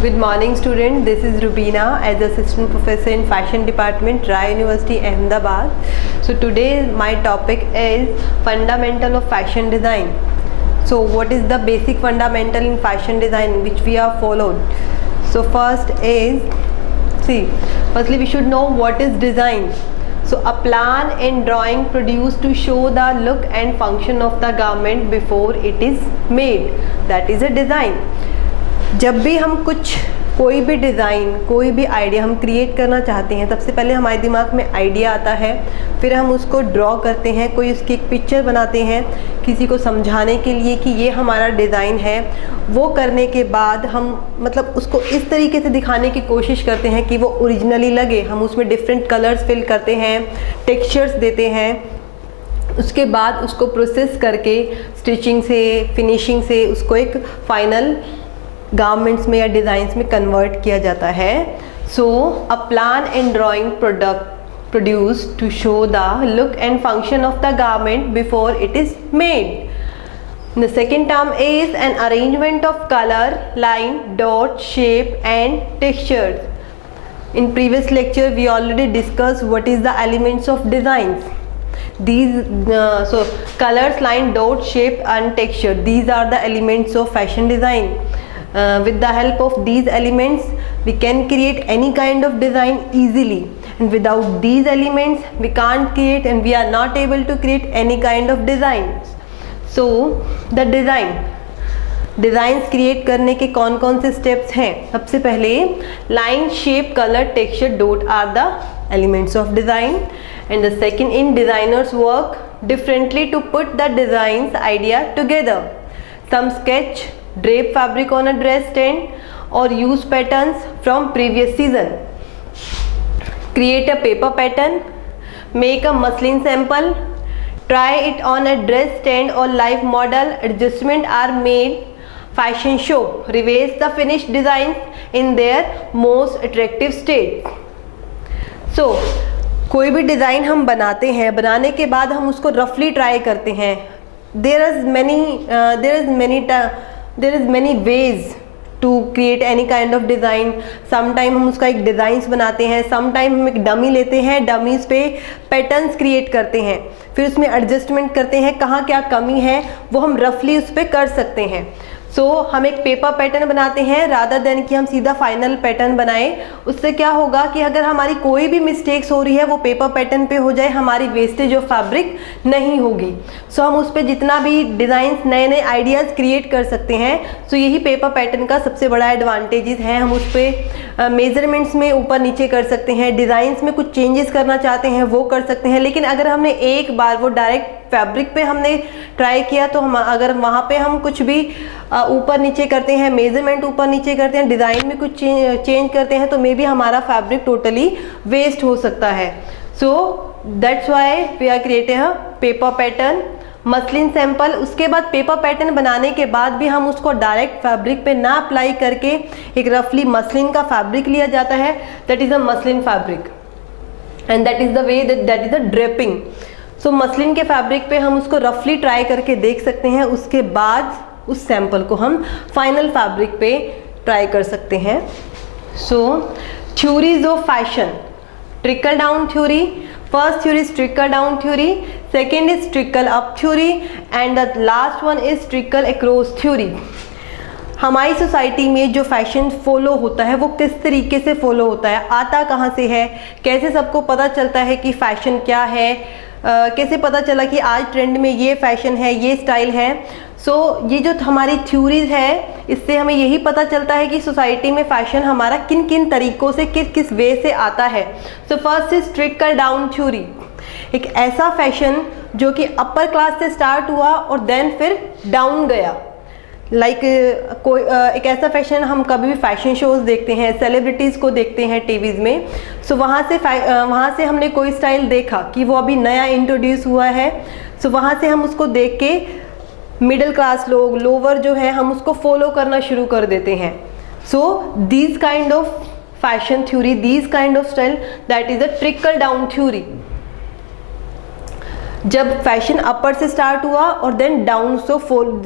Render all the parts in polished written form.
Good morning student, this is Rubina as assistant professor in fashion department, Rai University, Ahmedabad. So today my topic is fundamental of fashion design. So what is the basic fundamental in fashion design which we are followed? So first is, firstly we should know what is design. So a plan and drawing produced to show the look and function of the garment before it is made, that is a design. जब भी हम कोई भी design, कोई भी idea हम create करना चाहते हैं, सबसे पहले हमारे दिमाग में आइडिया आता है, फिर हम उसको ड्रॉ करते हैं, कोई उसकी एक पिक्चर बनाते हैं किसी को समझाने के लिए कि ये हमारा डिज़ाइन है। वो करने के बाद हम उसको इस तरीके से दिखाने की कोशिश करते हैं कि वो ओरिजिनली लगे। हम उसमें डिफरेंट कलर्स फिल करते हैं, टेक्सचर्स देते हैं, उसके बाद उसको प्रोसेस करके स्टिचिंग से, फिनिशिंग से उसको एक फाइनल गारमेंट्स में या डिज़ाइंस में कन्वर्ट किया जाता है। So a plan and drawing product produce to show the look and function of the garment before it is made. The second term is an arrangement of colour, line, dot, shape and textures. In previous lecture we already discussed what is the elements of designs. So colors, line, dot, shape and texture, these are the elements of fashion design. With the help of these elements we can create any kind of design easily, and without these elements we can't create and we are not able to create any kind of designs. So the designs create करने के कौन कौन से steps हैं? सबसे पहले line, shape, colour, texture, dot are the elements of design. And the second, in designers work differently to put the designs idea together. Some sketch, drape fabric on a dress stand or use patterns from previous season. Create a paper pattern, make a muslin sample, try it on a dress stand or live model, adjustment are made, fashion show, revise the finished designs in their most attractive state. So कोई भी design हम बनाते हैं, बनाने के बाद हम उसको रफली ट्राई करते हैं। there is many ways to create any kind of design. sometime हम उसका एक डिज़ाइंस बनाते हैं, sometime हम एक डमी लेते हैं, डमीज़ पे पैटर्न्स क्रिएट करते हैं, फिर उसमें एडजस्टमेंट करते हैं, कहाँ क्या कमी है वो हम रफली उस पर कर सकते हैं। सो हम एक पेपर पैटर्न बनाते हैं रादर देन कि हम सीधा फाइनल पैटर्न बनाएं। उससे क्या होगा कि अगर हमारी कोई भी मिस्टेक्स हो रही है वो पेपर पैटर्न पे हो जाए, हमारी वेस्टेज ऑफ फैब्रिक नहीं होगी। सो हम उस पर जितना भी डिज़ाइंस, नए नए आइडियाज़ क्रिएट कर सकते हैं। सो यही पेपर पैटर्न का सबसे बड़ा एडवांटेजेस है। हम उस पर मेजरमेंट्स में ऊपर नीचे कर सकते हैं, डिज़ाइंस में कुछ चेंजेस करना चाहते हैं वो कर सकते हैं। लेकिन अगर हमने एक बार वो डायरेक्ट फैब्रिक पे हमने ट्राई किया तो हम अगर वहाँ पे हम कुछ भी ऊपर नीचे करते हैं, मेजरमेंट ऊपर नीचे करते हैं, डिज़ाइन में कुछ चेंज करते हैं तो मे बी हमारा फैब्रिक टोटली वेस्ट हो सकता है। So that's why we are creating a paper pattern, muslin sample. उसके बाद पेपर पैटर्न बनाने के बाद भी हम उसको डायरेक्ट फैब्रिक पे ना अप्लाई करके एक रफली मसलिन का फैब्रिक लिया जाता है, that is a muslin fabric and that is the way that is a draping. So muslin के फैब्रिक पे हम उसको रफली ट्राई करके देख सकते हैं, उसके बाद उस सैंपल को हम फाइनल फैब्रिक पे ट्राई कर सकते हैं। So theories of fashion, trickle down theory. First theory is trickle down theory, second is trickle up theory and the last one is trickle across theory. हमारी सोसाइटी में जो fashion follow होता है वो किस तरीके से फॉलो होता है, आता कहाँ से है, कैसे सबको पता चलता है कि फ़ैशन क्या है, कैसे पता चला कि आज ट्रेंड में ये फैशन है, ये स्टाइल है। सो ये जो हमारी थ्योरीज है इससे हमें यही पता चलता है कि सोसाइटी में फ़ैशन हमारा किन किन तरीक़ों से, किस किस वे से आता है। So first is trickle down theory, एक ऐसा फैशन जो कि अपर क्लास से स्टार्ट हुआ और देन फिर डाउन गया। कोई एक ऐसा फैशन, हम कभी भी फैशन शोज़ देखते हैं, सेलिब्रिटीज़ को देखते हैं टीवीज़ में। सो वहाँ से हमने कोई स्टाइल देखा कि वो अभी नया इंट्रोड्यूस हुआ है। सो वहाँ से हम उसको देख के मिडिल क्लास लोग, लोअर जो है, हम उसको फॉलो करना शुरू कर देते हैं। So these kind of fashion theory, these kind of style, that is a trickle down theory. जब फैशन अपर से स्टार्ट हुआ और देन डाउन, सो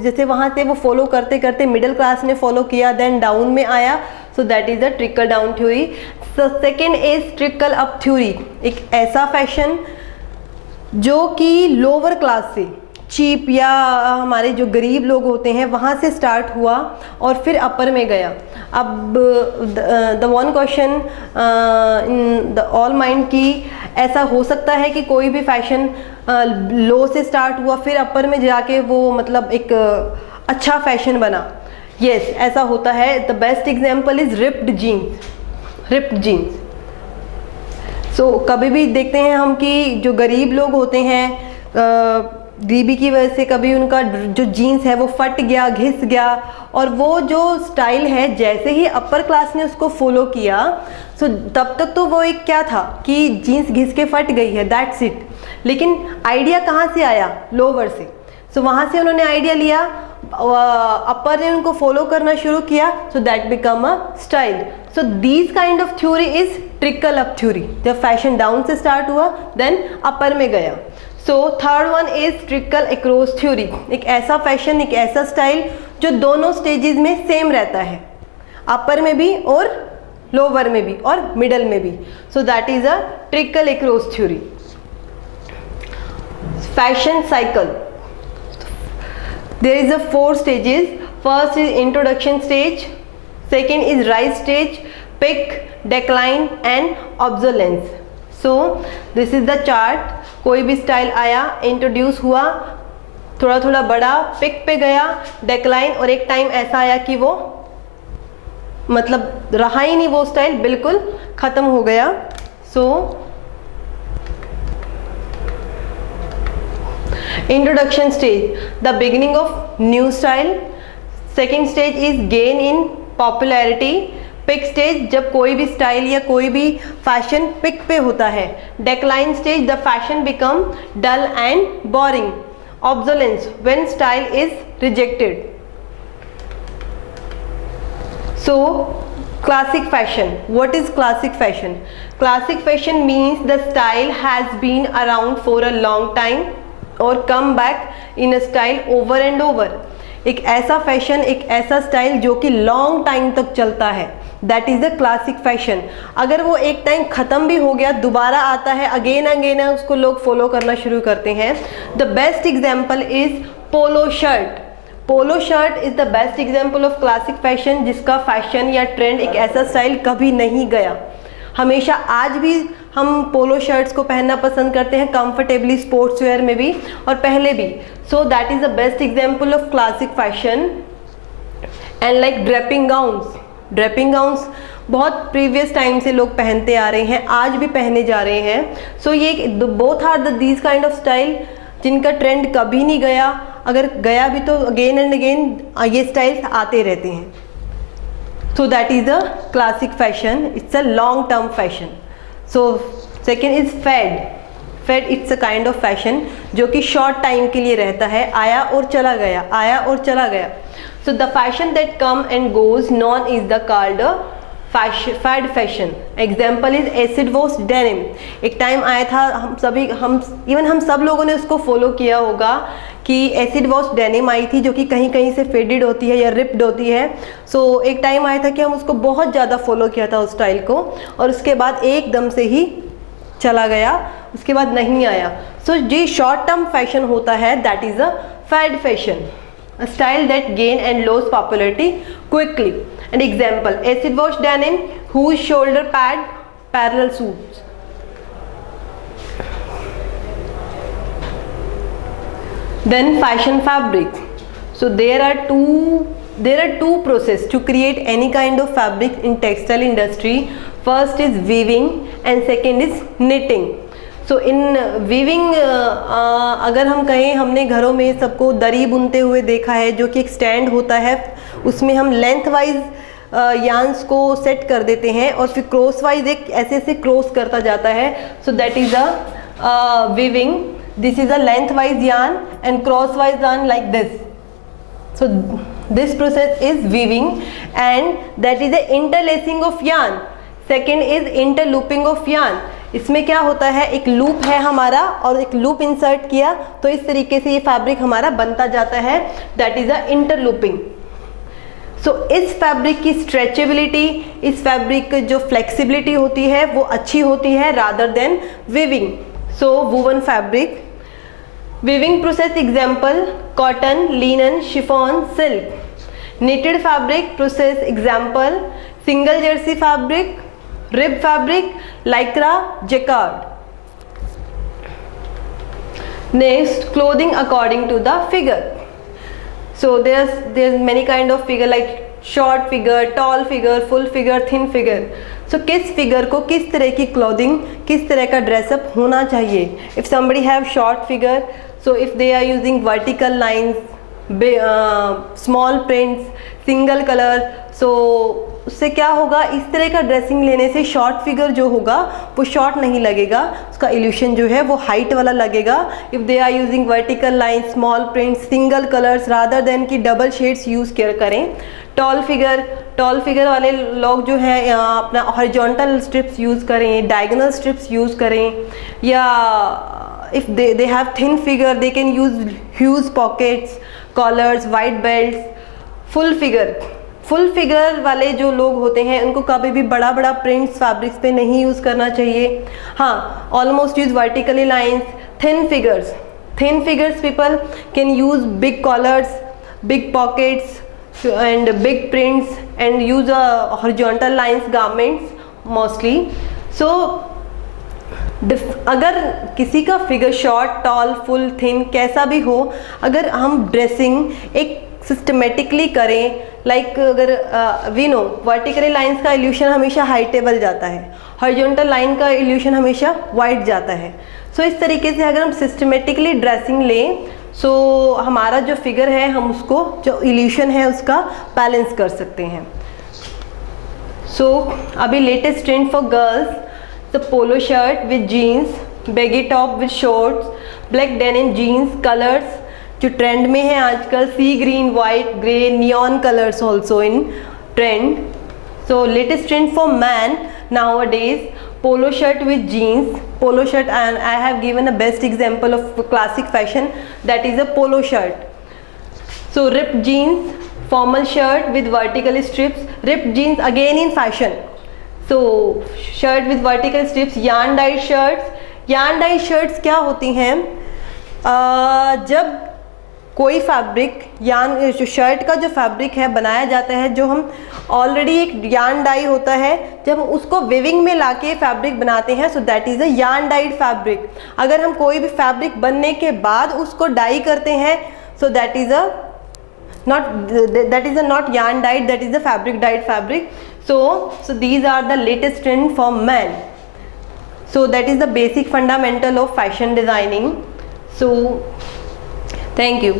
जैसे वहाँ से वो फॉलो करते करते मिडिल क्लास ने फॉलो किया, देन डाउन में आया, so that is the trickle down theory. Second is trickle up theory, एक ऐसा फैशन जो कि लोअर क्लास से, चीप या हमारे जो गरीब लोग होते हैं वहाँ से स्टार्ट हुआ और फिर अपर में गया। अब the one question in the all mind की ऐसा हो सकता है कि कोई भी फैशन लो से स्टार्ट हुआ फिर अपर में जाके वो मतलब एक अच्छा फैशन बना। यस, ऐसा होता है। The best example is ripped jeans, ripped jeans. So कभी भी देखते हैं हम कि जो गरीब लोग होते हैं गरीबी की वजह से कभी उनका जो जीन्स है वो फट गया, घिस गया, और वो जो स्टाइल है जैसे ही अपर क्लास ने उसको फॉलो किया, सो तब तक तो वो एक क्या था कि जीन्स घिस के फट गई है, दैट्स इट। लेकिन आइडिया कहाँ से आया? लोअर से। सो वहाँ से उन्होंने आइडिया लिया, अपर ने उनको फॉलो करना शुरू किया, so that become a style. So this kind of theory is trickle up theory. जब फैशन डाउन से स्टार्ट हुआ देन अपर में गया। So third one is trickle across theory, एक ऐसा फैशन, एक ऐसा स्टाइल जो दोनों स्टेजेस में सेम रहता है, अपर में भी और लोअर में भी और मिडल में भी। So that is a trickle across theory. Fashion cycle, there is a 4 stages. First is introduction stage, second is rise stage, peak, decline and obsolescence. So this is the chart. कोई भी style आया, introduce हुआ, थोड़ा थोड़ा बड़ा, pick पे गया, decline, और एक टाइम ऐसा आया कि वो मतलब रहा ही नहीं, वो स्टाइल बिल्कुल खत्म हो गया। सो introduction stage, the beginning of new style. Second stage is gain in popularity. Peak stage, जब कोई भी स्टाइल या कोई भी फैशन पिक पे होता है। Decline stage, the fashion become dull and boring. Obsolescence, when style is rejected. So classic fashion, what is classic fashion? Classic fashion means the style has been around for a long time और come back in style over and over. एक ऐसा fashion, एक ऐसा style जो कि long time तक चलता है, that is the classic fashion. अगर वो एक टाइम ख़त्म भी हो गया, दोबारा आता है, अगेन अगेन उसको लोग फॉलो करना शुरू करते हैं। The best example is polo shirt. Polo shirt is the best example of classic fashion, जिसका फैशन या ट्रेंड, एक ऐसा स्टाइल कभी नहीं गया। हमेशा आज भी हम पोलो शर्ट्स को पहनना पसंद करते हैं, कंफर्टेबली, स्पोर्ट्स वेयर में भी और पहले भी। So that is the best example of classic fashion. And like draping gowns, draping gowns बहुत प्रीवियस टाइम से लोग पहनते आ रहे हैं, आज भी पहने जा रहे हैं। सो ये both are these kind of style जिनका ट्रेंड कभी नहीं गया, अगर गया भी तो अगेन एंड अगेन ये स्टाइल्स आते रहते हैं। So that is a classic fashion. It's a long term fashion. So second is fad. Fad, it's a kind of fashion जो कि short time के लिए रहता है, आया और चला गया, आया और चला गया। So the fashion that come and goes known is the called fad fashion. Example is acid wash denim. एक टाइम आया था, हम सब लोगों ने उसको फॉलो किया होगा कि एसिड वॉश डेनिम आई थी जो कि कहीं कहीं से फेडेड होती है या रिप्ड होती है। सो एक टाइम आया था कि हम उसको बहुत ज़्यादा फॉलो किया था उस स्टाइल को, और उसके बाद एकदम से ही चला गया, उसके बाद नहीं आया। सो जो शॉर्ट टर्म फैशन होता है that is a fad fashion, a style that gain and lose popularity quickly. An example, acid wash denim, whose shoulder pad, parallel suits. Then fashion fabric. So there are two process to create any kind of fabric in textile industry. First is weaving and second is knitting. So in weaving अगर हम कहें, हमने घरों में सबको दरी बुनते हुए देखा है, जो कि एक स्टैंड होता है, उसमें हम लेंथ वाइज यार्न्स को सेट कर देते हैं और फिर क्रॉस वाइज एक ऐसे ऐसे क्रॉस करता जाता है। So that is a weaving. This is a length wise yarn and cross wise yarn like this. So this process is weaving and that is a interlacing of yarn. Second is interlooping of yarn. इसमें क्या होता है, एक loop है हमारा और एक loop insert किया तो इस तरीके से ये फैब्रिक हमारा बनता जाता है, दैट इज अ इंटरलूपिंग। सो इस फैब्रिक की स्ट्रेचेबिलिटी, इस फैब्रिक की जो फ्लेक्सिबिलिटी होती है वो अच्छी होती है rather than weaving. So woven fabric weaving process example cotton, linen, chiffon, silk. knitted fabric process example single jersey fabric, rib fabric, lycra, jacquard. Next, clothing according to the figure. So there's many kind of figure like short figure, tall figure, full figure, thin figure. So किस figure को किस तरह की clothing, किस तरह का dress up होना चाहिए. If somebody have short figure, so if they are using vertical lines, small prints, single colour, so उससे क्या होगा, इस तरह का ड्रेसिंग लेने से शॉर्ट फिगर जो होगा वो शॉर्ट नहीं लगेगा, उसका इल्यूशन जो है वो हाइट वाला लगेगा. If they are using vertical line, small prints, single colours rather than कि डबल शेड्स यूज़ करें. टॉल फिगर वाले लोग जो है अपना हॉरिजॉन्टल स्ट्रिप्स यूज़ करें, डायगोनल स्ट्रिप्स यूज़ करें, या if they have thin figure they can use huge pockets, collars, wide belts. Full figure वाले जो लोग होते हैं उनको कभी भी बड़ा बड़ा प्रिंट्स फैब्रिक्स पे नहीं यूज़ करना चाहिए. हाँ, almost use vertically lines. Thin figures people can use big collars, big pockets and big prints and use horizontal lines garments mostly. So अगर किसी का figure short, tall, full, thin कैसा भी हो, अगर हम ड्रेसिंग एक सिस्टमेटिकली करें, लाइक अगर वी नो वर्टिकली लाइंस का इल्यूशन हमेशा हाइटेबल जाता है, हॉरिजॉन्टल लाइन का इल्यूशन हमेशा वाइड जाता है. सो इस तरीके से अगर हम सिस्टमेटिकली ड्रेसिंग लें, सो हमारा जो फिगर है हम उसको जो इल्यूशन है उसका बैलेंस कर सकते हैं. सो अभी latest trend for girls, the polo shirt with jeans, baggy top with shorts, black denim jeans colors जो ट्रेंड में है आजकल, sea green, white, grey, neon colours also in trend. So latest trend for man nowadays, polo shirt with jeans. Polo shirt, and I have given a best example of classic fashion, that is a polo shirt. So ripped jeans, formal shirt with vertical strips. Ripped jeans again in fashion. So shirt with vertical strips, yarn died shirts क्या होती हैं, जब कोई fabric yarn, जो shirt का जो fabric है बनाया जाता है, जो हम ऑलरेडी एक यार्न डाई होता है, जब हम उसको वेविंग में लाके फैब्रिक बनाते हैं, so that is a yarn died fabric. अगर हम कोई भी फैब्रिक बनने के बाद उसको डाई करते हैं, so that is a not yarn dyed, that is the fabric dyed fabric. So these are the latest trend for men. So that is the basic fundamental of fashion designing. So thank you.